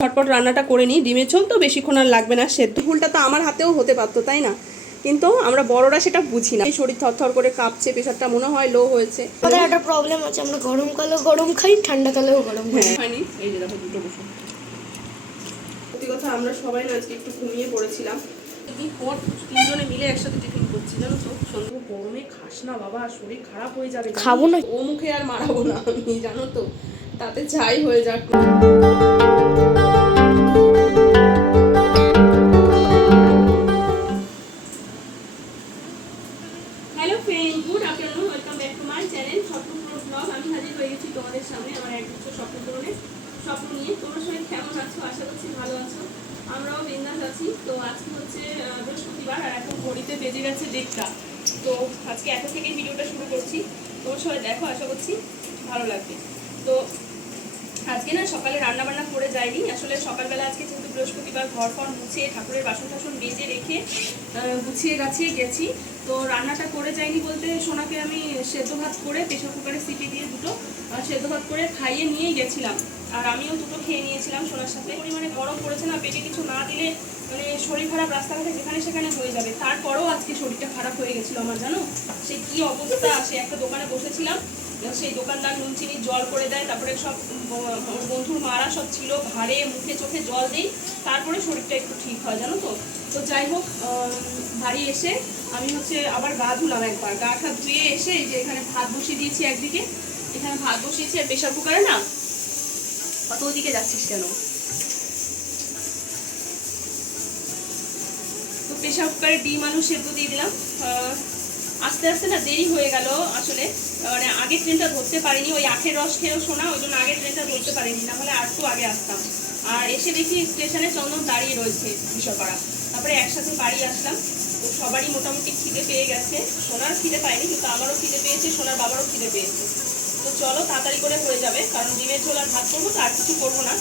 ঝটপট রান্নাটা করে নিই। ডিমের ঝোল তো বেশিক্ষণ আর লাগবে না সেদ্ধ ফুলটা তো আমার হাতেও হতে পারতো তাই না? কিন্তু আমরা বড়রা সেটা বুঝি না। শরীর থরথর করে কাঁপছে প্রেশারটা মনে হয় লো হয়েছে। আমাদের একটা প্রবলেম আছে আমরা গরমকালেও গরম খাই ঠান্ডাকালেও গরম খাই। হ্যাঁ। হয়নি? এই যে দেখো দুটো বসে। সত্যি কথা আমরা সবাই না আজকে একটু ঘুমিয়ে পড়েছিলাম। তিনজনে মিলে একসাথে টিফিন করছি জানো তো? সন্ধ্যে গরমে খাস না বাবা শরীর খারাপ হয়ে যাবে। খাব না। ও মুখে আর মারাবো না আমি জানো তো? তাতে যাই হয়ে যাক। শুরু করছি। তোমরা সবাই দেখো, আশা করছি ভালো লাগবে। তো আজকে না সকালে রান্না বান্না করে যাইনি। আসলে সকালবেলা আজকে যেহেতু বৃহস্পতিবার ঘর ফর মুছে ঠাকুরের বাসন টাসন বেজে রেখে গুছিয়ে গাছিয়ে গেছি। তো রান্নাটা করে যাইনি বলতে সোনাকে আমি সেদ্ধ ভাত করে প্রেশার কুকারে সিটি দিয়ে দুটো সেদ্ধ ভাত করে খাইয়ে নিয়েই গেছিলাম। আর আমিও দুটো খেয়ে নিয়েছিলাম সোনার সাথে। পরিমাণে গরম পড়েছে না, পেটে কিছু না দিলে মানে শরীর খারাপ রাস্তাঘাটে যেখানে সেখানে হয়ে যাবে। তারপরেও আজকে শরীরটা খারাপ হয়ে গেছিল আমার, জানো? সে কি অবস্থা? সে একটা দোকানে বসেছিলাম সেই দোকানদার নুন, চিনি, জল করে দেয়, তারপরে সব বন্ধুর মারা সব ছিল, ঘাড়ে, মুখে, চোখে জল দেই, তারপরে শরীরটা একটু ঠিক হয়, জানো তো? তো যাই হোক বাড়ি এসে আমি হচ্ছে আবার গা ধুলাম একবার। গা ঠা ধুয়ে এসে যে এখানে ভাত বসিয়ে দিয়েছি একদিকে। এখানে ভাত বসিয়েছি আর প্রেশার কুকারে না কত ওদিকে যাচ্ছিস কেন? প্রেশার কুকারে ডিম আলু সেদ্ধ দিয়ে দিলাম। আস্তে আস্তে না দেরি হয়ে গেল আসলে। মানে আগের ট্রেনটা ধরতে পারিনি, ওই আখের রস খেয়েও শোনা, ওই জন্য আগের ট্রেনটা ধরতে পারিনি, না হলে আর একটু আগে আসতাম। আর এসে দেখি স্টেশনে চন্দন দাঁড়িয়ে রয়েছে বিশ্বপাড়া। তারপরে একসাথে বাড়ি আসলাম। তো সবারই মোটামুটি খিদে পেয়ে গেছে। সোনার খিদে পায়নি কিন্তু আমারও খিদে পেয়েছে, সোনার বাবারও খিদে পেয়েছে। তো চলো তাড়াতাড়ি করে হয়ে যাবে, কারণ ডিমের ঝোল আর ভাত করব তো আর কিছু করব না।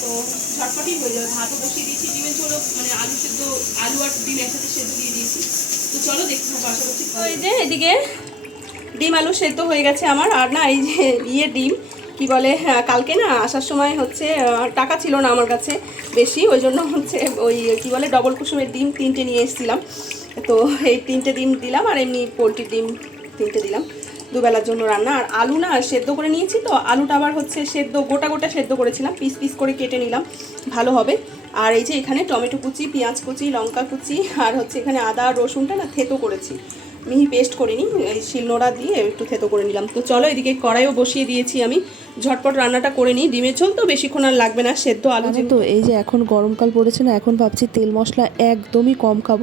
তো ঝটপটই হয়ে যাবে ভাতও বসিয়ে দিয়েছি ডিমের ঝোলও মানে আলু সেদ্ধ আলু আর ডিম একসাথে সেদ্ধ দিয়ে দিয়েছি। তো চলো দেখতে থাকো আশা করছি যে এদিকে ডিম আলু সেদ্ধ হয়ে গেছে আমার আর না এই যে ইয়ে ডিম কি বলে হ্যাঁ, কালকে না আসার সময় হচ্ছে টাকা ছিল না আমার কাছে বেশি ওই জন্য হচ্ছে ওই কি বলে ডবল কুসুমের ডিম তিনটে নিয়ে এসেছিলাম। তো এই তিনটে ডিম দিলাম আর এমনি পোলট্রির ডিম তিনটে দিলাম। দুবেলার জন্য রান্না। আর আলু না সেদ্ধ করে নিয়েছি তো, আলুটা আবার হচ্ছে সেদ্ধ, গোটা গোটা সেদ্ধ করেছিলাম, পিস পিস করে কেটে নিলাম, ভালো হবে। আর এই যে এখানে টমেটো কুচি, পেঁয়াজ কুচি, লঙ্কা কুচি, আর হচ্ছে এখানে আদা, রসুনটা না থেতো করেছি। মিহি পেস্ট করিনি, এই শিলনোড়া দিয়ে একটু থেতো করে নিলাম। তো চলো এদিকে কড়াইও বসিয়ে দিয়েছি আমি। ঝটপট রান্নাটা করে নিই। ডিমের ঝোল তো বেশিক্ষণ আর লাগবে না সেদ্ধ আলু তো এই যে এখন গরমকাল পড়েছে না এখন ভাবছি তেল মশলা একদমই কম খাব।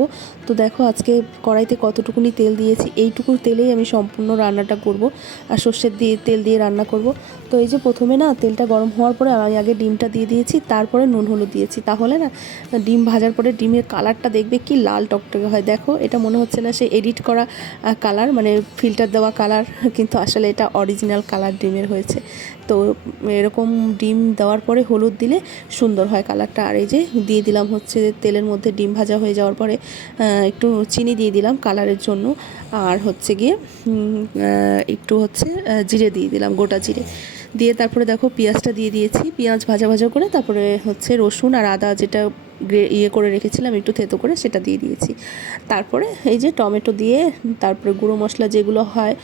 তো দেখো আজকে কড়াইতে কতটুকুনি তেল দিয়েছি এইটুকু তেলেই আমি সম্পূর্ণ রান্নাটা করব। আর সর্ষের দিয়ে তেল দিয়ে রান্না করব। তো এই যে প্রথমে না তেলটা গরম হওয়ার পরে আমি আগে ডিমটা দিয়ে দিয়েছি তারপরে নুন হলুদ দিয়েছি। তাহলে না ডিম ভাজার পরে ডিমের কালারটা দেখবে কি লাল টকটকে হয়। দেখো এটা মনে হচ্ছে না সে এডিট করা কালার মানে ফিল্টার দেওয়া কালার কিন্তু আসলে এটা অরিজিনাল কালার ডিমের হয়েছে। তো এরকম ডিম দেওয়ার পরে হলুদ দিলে সুন্দর হয় কালারটা। আর এই যে দিয়ে দিলাম হচ্ছে তেলের মধ্যে ডিম ভাজা হয়ে যাওয়ার পরে একটু চিনি দিয়ে দিলাম কালারের জন্য। আর হচ্ছে গিয়ে একটু হচ্ছে জিরে দিয়ে দিলাম, গোটা জিরে। দিয়ে তারপরে দেখো পেঁয়াজটা দিয়ে দিয়েছি। পেঁয়াজ ভাজা ভাজা করে তারপরে হচ্ছে রসুন আর আদা যেটা ইয়ে করে রেখেছিলাম একটু থেতো করে সেটা দিয়ে দিয়েছি। তারপরে এই যে টমেটো দিয়ে তারপরে গুঁড়ো মশলা যেগুলো হয়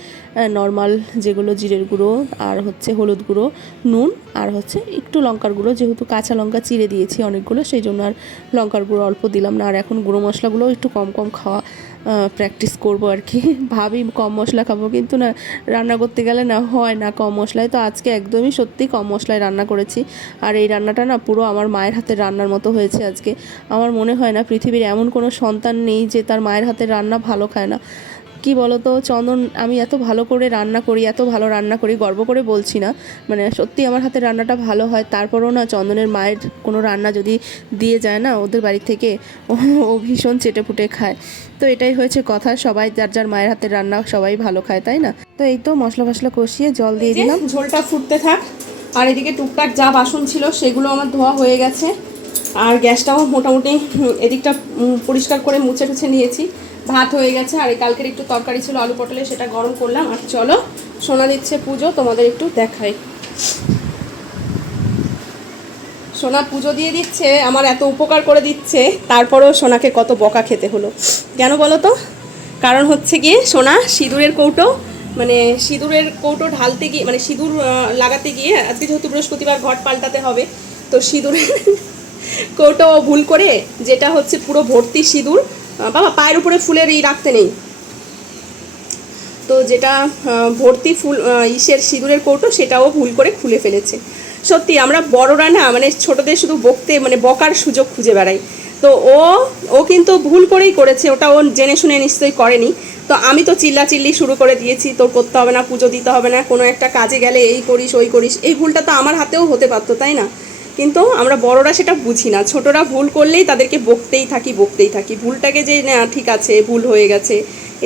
নর্মাল যেগুলো জিরের গুঁড়ো আর হচ্ছে হলুদ গুঁড়ো, নুন আর হচ্ছে একটু লঙ্কার গুঁড়ো, যেহেতু কাঁচা লঙ্কা চিড়ে দিয়েছি অনেকগুলো, সেই জন্য আর লঙ্কার গুঁড়ো অল্প দিলাম না। আর এখন গুঁড়ো মশলাগুলো একটু কম কম খাওয়া প্র্যাকটিস করব আর কি। ভাবি কম মশলা খাব, কিন্তু না, রান্না করতে গেলে না হয় না কম মশলায়। তো আজকে একদমই সত্যি কম মশলায় রান্না করেছি। আর এই রান্নাটা না পুরো আমার মায়ের হাতের রান্নার মতো হয়েছে আজকে। আমার মনে হয় না পৃথিবীর এমন কোনো সন্তান নেই যে তার মায়ের হাতের রান্না ভালো খায় না। কি বলতো চন্দন আমি এত ভালো করে রান্না করি এত ভালো রান্না করি গর্ব করে বলছি না। মানে সত্যি আমার হাতের রান্নাটা ভালো হয় তারপরেও না চন্দনের মায়ের কোনো রান্না যদি দিয়ে যায় না ওদের বাড়ি থেকে ও ও ভীষণ চেটে ফুটে খায়। তো এটাই হয়েছে কথা সবাই যার যার মায়ের হাতের রান্না সবাই ভালো খায় তাই না? তো এই তো মশলা ফসলা কষিয়ে জল দিয়ে দিলাম। ঝোলটা ফুটতে থাক আর এদিকে টুকটাক যা বাসন ছিল সেগুলো আমার ধোয়া হয়ে গেছে আর গ্যাসটাও মোটামুটি এদিকটা পরিষ্কার করে মুছে টুছে নিয়েছি। ভাত হয়ে গেছে, আর এই কালকের একটু তরকারি ছিল আলু পটলে সেটা গরম করলাম। আর চলো, সোনা দিচ্ছে পুজো, তোমাদের একটু দেখাই। সোনা পুজো দিয়ে দিচ্ছে, আমার এত উপকার করে দিচ্ছে, তারপরেও সোনাকে কত বকা খেতে হলো। কেন বলো তো? কারণ হচ্ছে গিয়ে সোনা সিঁদুরের কৌটো মানে সিঁদুরের কৌটো ঢালতে গিয়ে মানে সিঁদুর লাগাতে গিয়ে, আজকে যেহেতু বৃহস্পতিবার ঘট পাল্টাতে হবে, তো সিঁদুরের কৌটো ভুল করে, যেটা হচ্ছে পুরো ভর্তি সিঁদুর বাবা, পায়ের উপরে ফুলের ই রাখতে নেই। তো যেটা ভর্তি ফুল ইসের সিঁদুরের কৌটো, সেটাও ভুল করে খুলে ফেলেছে। সত্যি, আমরা বড়রা না মানে ছোটদের শুধু বকতে মানে বকার সুযোগ খুঁজে বেড়াই। তো ও ও কিন্তু ভুল করেই করেছে, ওটা ও জেনে শুনে নিশ্চয়ই করেনি। তো আমি তো চিল্লা চিল্লি শুরু করে দিয়েছি, তোর করতে হবে না, পুজো দিতে হবে না, কোনো একটা কাজে গেলে এই করিস, ওই করিস। এই ভুলটা তো আমার হাতেও হতে পারতো, তাই না? কিন্তু আমরা বড়রা সেটা বুঝি না। ছোটরা ভুল করলেই তাদেরকে বকতেই থাকি বকতেই থাকি। ভুলটাকে যে না ঠিক আছে ভুল হয়ে গেছে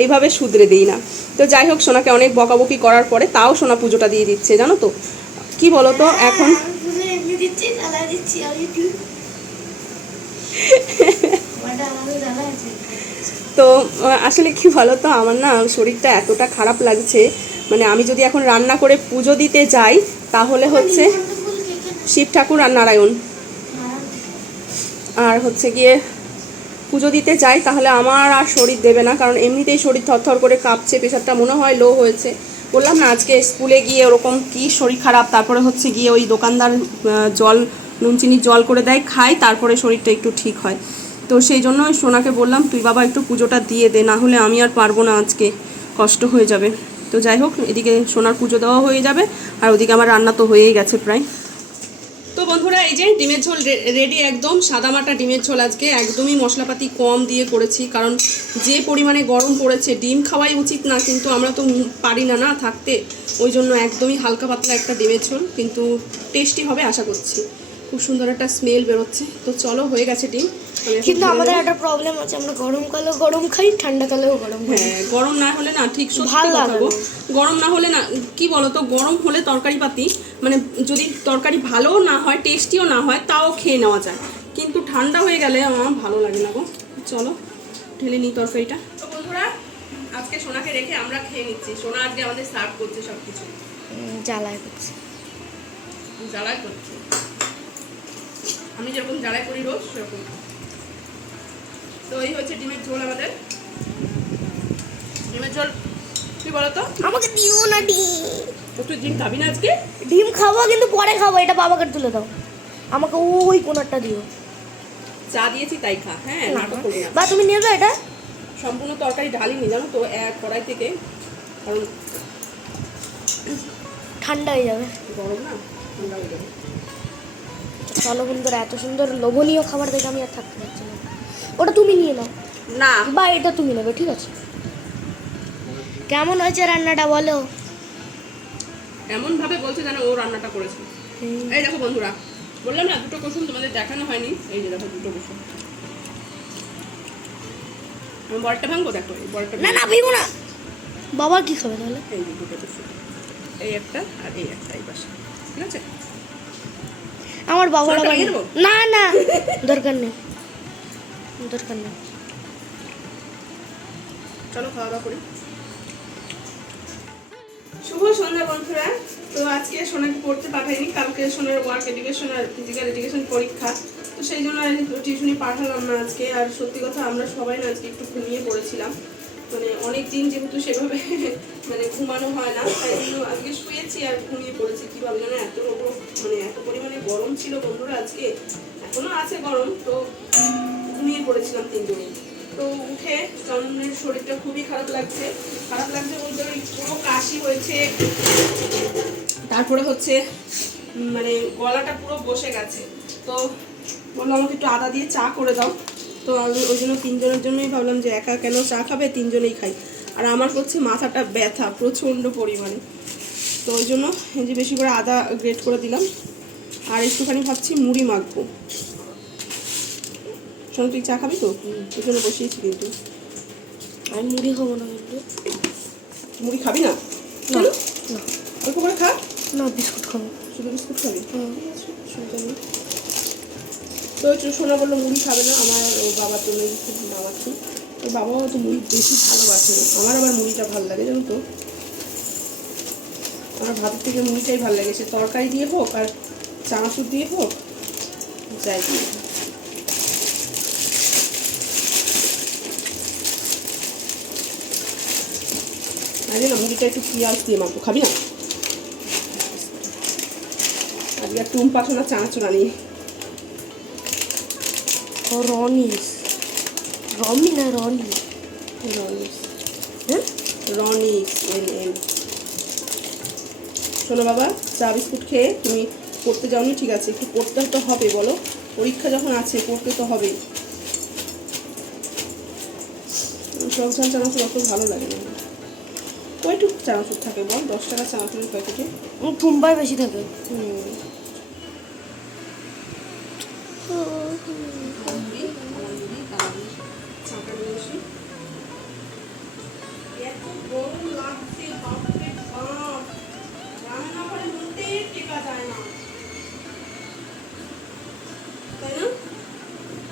এইভাবে শুধরে দিই না। তো যাই হোক সোনাকে অনেক বকাবকি করার পরে তাও সোনা পুজোটা দিয়ে দিচ্ছে জানো তো? কি বলো তো এখন জ্বালা আছে। তো আসলে কি বলো তো আমার না শরীরটা এতটা খারাপ লাগছে। মানে আমি যদি এখন রান্না করে পুজো দিতে যাই তাহলে হচ্ছে শিব ঠাকুর আর নারায়ণ। আর হচ্ছে গিয়ে পুজো দিতে যাই, তাহলে আমার আর শরীর দেবে না, কারণ এমনিতেই শরীর থরথর করে কাঁপছে প্রেশারটা মনে হয় লো হয়েছে। বললাম না, আজকে স্কুলে গিয়ে ওরকম কি শরীর খারাপ, তারপরে হচ্ছে গিয়ে ওই দোকানদার জল নুন চিনির জল করে দেয়, খাই, তারপরে শরীরটা একটু ঠিক হয়। তো সেই জন্য সোনাকে বললাম, তুই বাবা একটু পুজোটা দিয়ে দে, না হলে আমি আর পারব না আজকে, কষ্ট হয়ে যাবে। তো যাই হোক, এদিকে সোনার পুজো দেওয়া হয়ে যাবে, আর ওদিকে আমার রান্না তো হয়েই গেছে প্রায়। তো বন্ধুরা, এই যে ডিমের ঝোল রেডি একদম সাদামাটা ডিমের ঝোল আজকে, একদমই মশলাপাতি কম দিয়ে করেছি, কারণ যে পরিমাণে গরম পড়েছে, ডিম খাওয়াই উচিত না, কিন্তু আমরা তো পারি না না থাকতে, ওই জন্য একদমই হালকা পাতলা একটা ডিমের ঝোল, কিন্তু টেস্টি হবে আশা করছি। খুব সুন্দর একটা স্মেল বেরোচ্ছে। তো চলো হয়ে গেছে ডিম। কিন্তু আমাদের একটা প্রবলেম আছে আমরা গরমকালেও গরম খাই ঠান্ডাকালেও গরম খাই। হ্যাঁ গরম না হলে না ঠিক ভালো কথা লাগে গো। না। গরম না হলে না কি বলতো গরম হলে তরকারি পাতি মানে যদি তরকারি ভালোও না হয় টেস্টিও না হয় তাও খেয়ে নেওয়া যায়। কিন্তু ঠান্ডা হয়ে গেলে আমার ভালো লাগে না গো। চলো ঢেলে নিই তরকারিটা। তো বন্ধুরা আজকে সোনাকে রেখে আমরা খেয়ে নিচ্ছি। সোনা আজকে আমাদের সার্ভ করছে সব কিছু জ্বালায় করছে। জ্বালাই করছে। আমি যেরকম জ্বালাই করি রোজ সেরকম। তো এই হচ্ছে ডিমের ঝোল আমাদের। ডিমের ঝোল কি বলতো? আমাকে দিও না ডিম। তুই ডিম খাবি না আজকে? ডিম খাব কিন্তু পরে খাব এটা বাবাকে তুলে দাও। আমাকে ওই কোনারটা দিও। চা দিয়েছি তাই খা হ্যাঁ নাটক করবি না। বা তুমি নিয়ে যাও এটা। সম্পূর্ণ তরকারি ঢালিনি জানো তো এক কড়াই থেকে। কারণ ঠান্ডা হয়ে যাবে। গরম না ঠান্ডা হয়ে যাবে। চলো বন্ধুরা এত সুন্দর লোভনীয় খাবার দেখে আমি আর থাকতে পারছি না। ওটা তুমি নিয়ে নাও। না। বা এটা তুমি নেবে ঠিক আছে? কেমন হয়েছে রান্নাটা বলো? এমন ভাবে বলছে যেন ও রান্নাটা করেছে। এই দেখো বন্ধুরা বললাম না দুটো কুসুম তোমাদের দেখানো হয়নি। এই যে দেখো দুটো কুসুম। আমি বড়টা ভাঙবো? দেখো এই বলটা না না ভিগো না। বাবা কি খাবে তাহলে? এই দুটো কুসুম। এই একটা আর এই একটা এই পাশে। ঠিক আছে? আমার বাবার আবার না না। দরকার নেই। দরকার নেই। চলো খাওয়া দাওয়া করি। শুভ সন্ধ্যা বন্ধুরা। তো আজকে সোনাকে পড়তে পাঠাইনি। কালকে সোনার ওয়ার্ক এডুকেশন আর ফিজিক্যাল এডুকেশন পরীক্ষা। তো সেই জন্য টিউশনি পাঠালাম না আজকে। আর সত্যি কথা আমরা সবাই না আজকে একটু ঘুমিয়ে পড়েছিলাম। মানে অনেক দিন যেহেতু সেভাবে মানে ঘুমানো হয় না, তাই জন্য আজকে শুয়েছি আর ঘুমিয়ে পড়েছি। কীভাবে জানো এত রকম মানে এত পরিমাণে গরম ছিল বন্ধুরা আজকে, এখনও আছে গরম, তো ঘুমিয়ে পড়েছিলাম তিনজনেই। তো উঠে চন্দনের শরীরটা খুবই খারাপ লাগছে। খারাপ লাগছে বলতে পুরো কাশি হয়েছে। তারপরে হচ্ছে মানে গলাটা পুরো বসে গেছে। তো বলল আমাকে একটু আদা দিয়ে চা করে দাও। তো আমি ওই জন্য তিনজনের জন্যই ভাবলাম যে একা কেন চা খাবে? তিনজনেই খাই। আর আমার হচ্ছে মাথাটা ব্যথা প্রচণ্ড পরিমাণে। তো ওই জন্য যে বেশি করে আদা গ্রেট করে দিলাম। আর একটুখানি ভাবছি মুড়ি মাখবো। শোনো তুই চা খাবি তো? ওই জন্য বসিয়েছি কিন্তু। আমি মুড়ি খাব না কিন্তু। মুড়ি খাবি না? অল্প করে খা। না বিস্কুট খাব। শুধু বিস্কুট খাবি? হুম। তো সোনা বলল মুড়ি খাবে না, আমার বাবার জন্য খুব নামাচ্ছি। ওর বাবাও তো মুড়ি বেশি ভালোবাসে আমার আবার মুড়িটা ভালো লাগে, জানো তো? আমার ভাতের থেকে মুড়িটাই ভালো লাগে, সে তরকারি দিয়ে হোক আর চানাচুর দিয়ে হোক, যাই দিয়ে। আরে না মুড়িটা একটু পেঁয়াজ দিয়ে মাখবো, খাবি না? আজকে টুম পাঠানো চানাচুরা নিয়ে ও রনিস রমি না রনি রনিস হ্যাঁ রনিস এন এন শোনো বাবা চা বিস্কুট খেয়ে তুমি পড়তে যাওনি? ঠিক আছে একটু পড়তে তো হবে বলো। পরীক্ষা যখন আছে পড়তে তো হবে। সংসার চানাচুর অত ভালো লাগে না। কয়টুক চানাচুর থাকে বল? দশ টাকা চানাচুরের প্যাকেটে? টুম্বাই বেশি থাকে। হুম।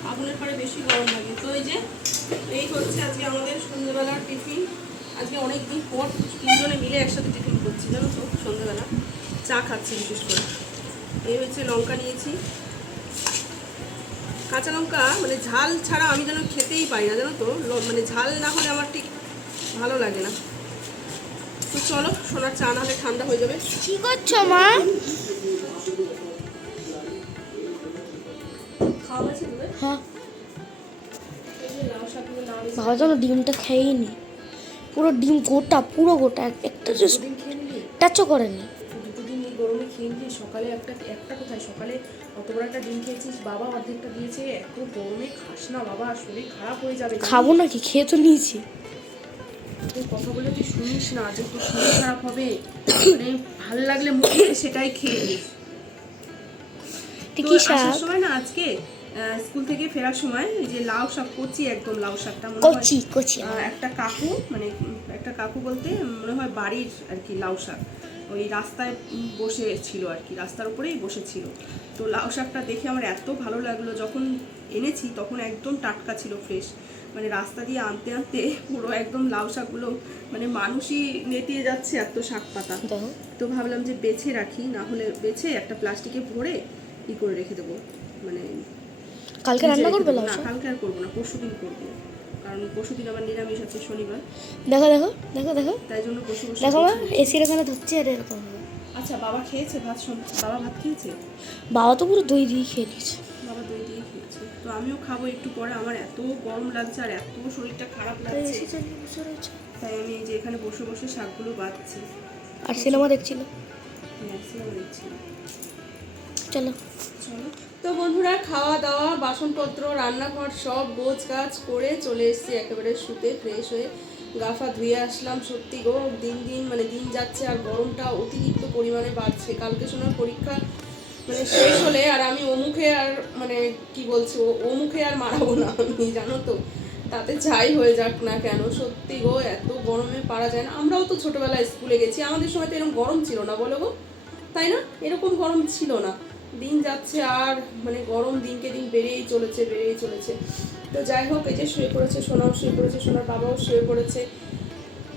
আগুনের পরে বেশি গরম লাগে। তো এই যে, এই হচ্ছে আজকে আমাদের সন্ধ্যেবেলার টিফিন। আজকে অনেক দিন পর তিনজনে মিলে একসাথে টিফিন করছি, জানো তো, সন্ধ্যেবেলা। চা খাচ্ছি বিশেষ করে। এই হচ্ছে লঙ্কা নিয়েছি। কাঁচা লঙ্কা মানে ঝাল ছাড়া আমি যেন খেতেই পারি না জানো তো? মানে ঝাল না হলে আমার ঠিক ভালো লাগে না। তো চলো সোনার চা না হলে ঠান্ডা হয়ে যাবে। কি করছ মা? হ্যাঁ। বাবা ডিমটা খেয়েনি পুরো ডিম গোটা পুরো গোটা একটা ডিম টাচও করেনি। দুটো দিন গরমে খেয়ে নিলি? সকালে একটা একটা কোথায়? সকালে অত বড় একটা ডিম খেয়েছিস বাবা অর্ধেকটা দিয়েছে এত গরমে খাস না বাবা শরীর খারাপ হয়ে যাবে খাব নাকি? খেয়ে তো নিয়েছি। তুই কথা বলে তুই শুনিস না যে তোর শরীর খারাপ হবে মানে ভালো লাগলে মুখে সেটাই খেয়ে নিস। কি শাক? সময় না আজকে স্কুল থেকে ফেরার সময় যে লাউ শাক কচি একদম লাউ শাকটা মনে হয় কচি কচি। একটা কাকু মানে একটা কাকু বলতে মনে হয় বাড়ির আর কি লাউ শাক। ওই রাস্তায় বসে ছিল আর কি রাস্তার উপরেই বসেছিল। তো লাউ শাকটা দেখে আমার এত ভালো লাগল যখন এনেছি তখন একদম টাটকা ছিল ফ্রেশ মানে রাস্তা দিয়ে আনতে আনতে পুরো একদম লাউ শাকগুলো মানে মানুষই নেতিয়ে যাচ্ছে এত শাক পাতা। তো ভাবলাম যে বেছে রাখি না হলে বেছে একটা প্লাস্টিকে ভরে ই করে রেখে দেবো। মানে কালকে রান্না করবে না কালকে আর করব না পরশু দিন করব। কারণ পরশু দিন আবার নিরামিষ আছে শনিবার। দেখো দেখো দেখো দেখো। তাই জন্য বসে দেখো মা। এসির এখানে ধরছে আর এরকম আচ্ছা বাবা খেয়েছে ভাত বাবা ভাত খেয়েছে? বাবা তো পুরো দই দিয়ে খেয়ে নিয়েছে। বাবা দই দিয়ে খেয়েছে। তো আমিও খাব একটু পরে আমার এত গরম লাগছে আর এত শরীরটা খারাপ লাগছে। তাই আমি এই যে এখানে বসে বসে শাকগুলো বাঁধছি। আর সিনেমা দেখছিল? ম্যাক্সিমাম দিচ্ছি চলো। চলো। তো বন্ধুরা খাওয়া দাওয়া বাসনপত্র, রান্নাঘর সব গোজ গাছ করে চলে এসেছি একেবারে শুতে ফ্রেশ হয়ে। গাফা ধুয়ে আসলাম, সত্যি গো, দিন দিন মানে দিন যাচ্ছে আর গরমটা অতিরিক্ত পরিমাণে বাড়ছে। কালকে শোনার পরীক্ষা মানে শেষ হলে আর আমি অমুখে আর মানে কি বলছি, ও আর মারাবো না আমি, জানো তো। তাতে যাই হয়ে যাক না কেন, সত্যি গো, এত গরমে পারা যায় না। আমরাও তো ছোটোবেলায় স্কুলে গেছি, আমাদের সময় তো এরকম গরম ছিল না, বলো গো। তাই না? এরকম গরম ছিল না। দিন যাচ্ছে আর মানে গরম দিনকে দিন বেড়েই চলেছে বেড়েই চলেছে। তো যাই হোক, এই যে শুয়ে পড়েছে সোনাও, শুয়ে পড়েছে সোনার বাবাও শুয়ে পড়েছে।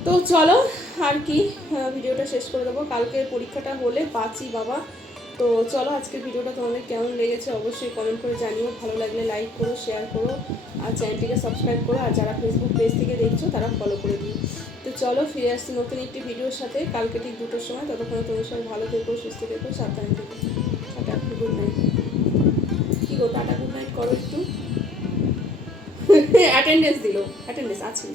তো চলো আর কি ভিডিওটা শেষ করে দেবো। কালকে পরীক্ষাটা হলে বাঁচি বাবা। তো চলো আজকের ভিডিওটা তোমাদের কেমন লেগেছে অবশ্যই কমেন্ট করে জানিও। ভালো লাগলে লাইক করো শেয়ার করো, আর চ্যানেলটিকে সাবস্ক্রাইব করো। আর যারা ফেসবুক পেজ থেকে দেখছ, তারা ফলো করে দিও। তো চলো ফিরে আসছি নতুন একটি ভিডিওর সাথে। কালকে ঠিক দুটোর সময়, ততক্ষণে তুমি সবাই ভালো থেকো, সুস্থ থেকো, সাবধানে থেকো। গুড নাইট কি গো টাটা গুড নাইট করো একটু। অ্যাটেন্ডেন্স দিল অ্যাটেন্ডেন্স আছে।